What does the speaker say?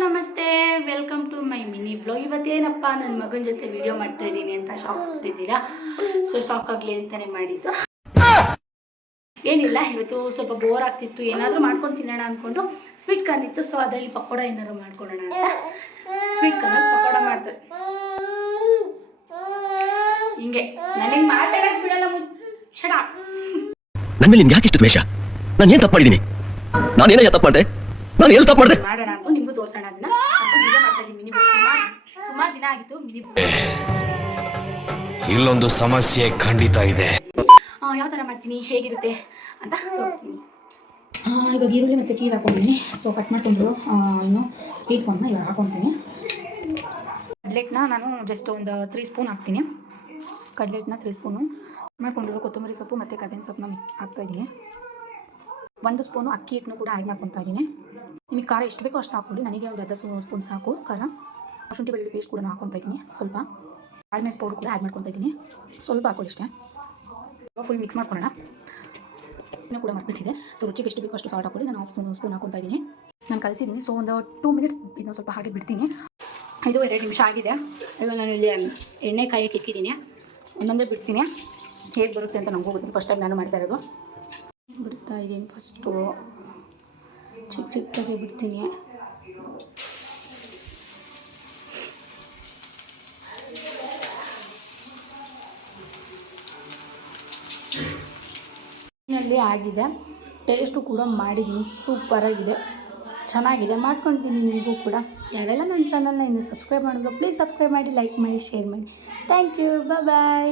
ನಮಸ್ತೆ, welcome to my mini blog. ಇವತ್ತೇನಪ್ಪ ನನ್ನ ಮಗನ ಜೊತೆ ವಿಡಿಯೋ ಮಾಡ್ತಾ ಇದ್ದೀನಿ ಅಂತ ಶಾಕ್ ಆಗ್ತಿದ್ದೀರಾ? ಸೊ ಶಾಕ್ ಆಗಲಿ ಅಂತಲೇ ಮಾಡಿದ್ದು. ಏನಿಲ್ಲ, ಇವತ್ತು ಸ್ವಲ್ಪ ಬೋರ್ ಆಗ್ತಿತ್ತು, ಏನಾದರೂ ಮಾಡ್ಕೊಂಡು ತಿನ್ನೋಣ ಅಂದ್ಕೊಂಡು ಸ್ವೀಟ್ ಕಾರ್ನ್ ಇತ್ತು. ಸೊ ಅದರಲ್ಲಿ ಪಕೋಡ ಏನಾದ್ರು ಮಾಡ್ಕೊಳ್ಳೋಣ ಅಂತ ಸ್ವೀಟ್ ಕಾರ್ನ್ ಪಕೋಡ ಮಾಡ್ತಾರೆ. ಹಿಂಗೆ ನನಗೆ ಮಾತಾಡಕ್ಕೆ ಬಿಡಲ್ಲ. ಶಡ ನನ್ನ ಮೇಲೆ ನಿಮ್ಗೆ ಯಾಕೆ ಇಷ್ಟು ದ್ವೇಷ? ನಾನು ಏನು ತಪ್ಪು ಮಾಡಿದ್ದೀನಿ? ನಾನು ಏನೇ ತಪ್ಪು ಮಾಡಿದೆ? ನಾನು ಎಲ್ಲಿ ತಪ್ಪು ಮಾಡಿದೆ? ಮಾಡೋಣ ಅಂತ ನಿಮಗೂ ತೋರಿಸೋಣ. ಅದನ್ನ ವಿಡಿಯೋ ಮಾಡ್ತಾ ಇದ್ದೀನಿ. ಮಿನಿ ಸುಮಾರು ದಿನ ಆಗಿತ್ತು ಮಿನಿ. ಇಲ್ಲೊಂದು ಸಮಸ್ಯೆ ಖಂಡಿತ ಇದೆ. ಯಾವ ಥರ ಮಾಡ್ತೀನಿ, ಹೇಗಿರುತ್ತೆ ಅಂತ ತೋರಿಸ್ತೀನಿ. ಇವಾಗ ಈರುಳ್ಳಿ ಮತ್ತು ಚೀಸ್ ಹಾಕೊಂಡಿದ್ದೀನಿ. ಸೊ ಕಟ್ ಮಾಡಿಕೊಂಡು ಇನ್ನು ಸ್ವೀಟ್ ಕಾರ್ನ್ನ ಇವಾಗ ಹಾಕೊತೀನಿ. ಕಡ್ಲೆಟ್ನ ನಾನು ಜಸ್ಟ್ ಒಂದು 3 ಸ್ಪೂನ್ ಹಾಕ್ತೀನಿ. ಕಡ್ಲೆಟ್ನ 3 ಸ್ಪೂನು ಮಾಡ್ಕೊಂಡಿರೋ ಕೊತ್ತಂಬರಿ ಸೊಪ್ಪು ಮತ್ತು ಕರ್ಬೇವಿನ ಸೊಪ್ಪನ್ನ ಹಾಕ್ತಾಯಿದ್ದೀನಿ. 1 ಸ್ಪೂನು ಅಕ್ಕಿ ಹಿಟ್ಟನ್ನು ಕೂಡ ಆ್ಯಡ್ ಮಾಡ್ಕೊತಾ ಇದ್ದೀನಿ. ನಿಮಗೆ ಖಾರ ಎಷ್ಟು ಬೇಕೋ ಅಷ್ಟು ಹಾಕ್ಕೊಳ್ಳಿ. ನನಗೆ ಒಂದು ಅರ್ಧ ಸ್ಪೂನ್ ಸಾಕು ಖಾರ. ಶುಂಠಿ ಬೆಳ್ಳುಳ್ಳಿ ಪೇಸ್ಟ್ ಕೂಡ ಹಾಕ್ಕೊತಾ ಇದ್ದೀನಿ. ಸ್ವಲ್ಪ ಕಾಳುಮೆಣಸು ಪೌಡ್ರ್ ಕೂಡ ಆ್ಯಡ್ ಮಾಡ್ಕೊತಾ ಇದ್ದೀನಿ. ಸ್ವಲ್ಪ ಹಾಕೊಳ್ಳಿ ಅಷ್ಟೇ. ಫುಲ್ ಮಿಕ್ಸ್ ಮಾಡ್ಕೊಳ್ಳೋಣ. ಇನ್ನೂ ಕೂಡ ಮರ್ಬಿಟ್ಟಿದೆ. ಸೊ ರುಚಿಗೆ ಎಷ್ಟು ಬೇಕೋ ಅಷ್ಟು ಸಾಲ್ಟ್ ಹಾಕೊಳ್ಳಿ. ನಾನು 1 ಸ್ಪೂನ್ ಹಾಕ್ಕೊತಾ ಇದ್ದೀನಿ. ನಾನು ಕಲಿಸಿದ್ದೀನಿ. ಸೊ ಒಂದು 2 ಮಿನಿಟ್ಸ್ ಇದನ್ನು ಸ್ವಲ್ಪ ಹಾಗೆ ಬಿಡ್ತೀನಿ. ಇದು 2 ನಿಮಿಷ ಆಗಿದೆ. ಈಗ ನಾನು ಇಲ್ಲಿ ಎಣ್ಣೆ ಕಾಯಕ್ಕೆ ಇಕ್ಕಿದ್ದೀನಿ. ಒಂದೊಂದೇ ಬಿಡ್ತೀನಿ. ಹೇಗೆ ಬರುತ್ತೆ ಅಂತ ನನಗೂ ಗೊತ್ತಿಲ್ಲ. ಫಸ್ಟ್ ಟೈಮ್ ನಾನು ಮಾಡ್ತಾ ಇರೋದು. ಬಿಡ್ತಾ ಇದ್ದೀನಿ. ಫಸ್ಟು ಚಿಕ್ಕದಾಗಿ ಬಿಡ್ತೀನಿ. ನಲ್ಲಿ ಆಗಿದೆ. ಟೇಸ್ಟು ಕೂಡ ಮಾಡಿದ್ದೀನಿ. ಸೂಪರಾಗಿದೆ, ಚೆನ್ನಾಗಿದೆ. ಮಾಡ್ಕೊಳ್ತೀನಿ ನಿಮಗೂ ಕೂಡ. ಯಾರೆಲ್ಲ ನನ್ನ ಚಾನಲ್ನ ಇನ್ನು ಸಬ್ಸ್ಕ್ರೈಬ್ ಮಾಡಿದ್ರು ಪ್ಲೀಸ್ ಸಬ್ಸ್ಕ್ರೈಬ್ ಮಾಡಿ, ಲೈಕ್ ಮಾಡಿ, ಶೇರ್ ಮಾಡಿ. Thank you. ಬಾಯ್.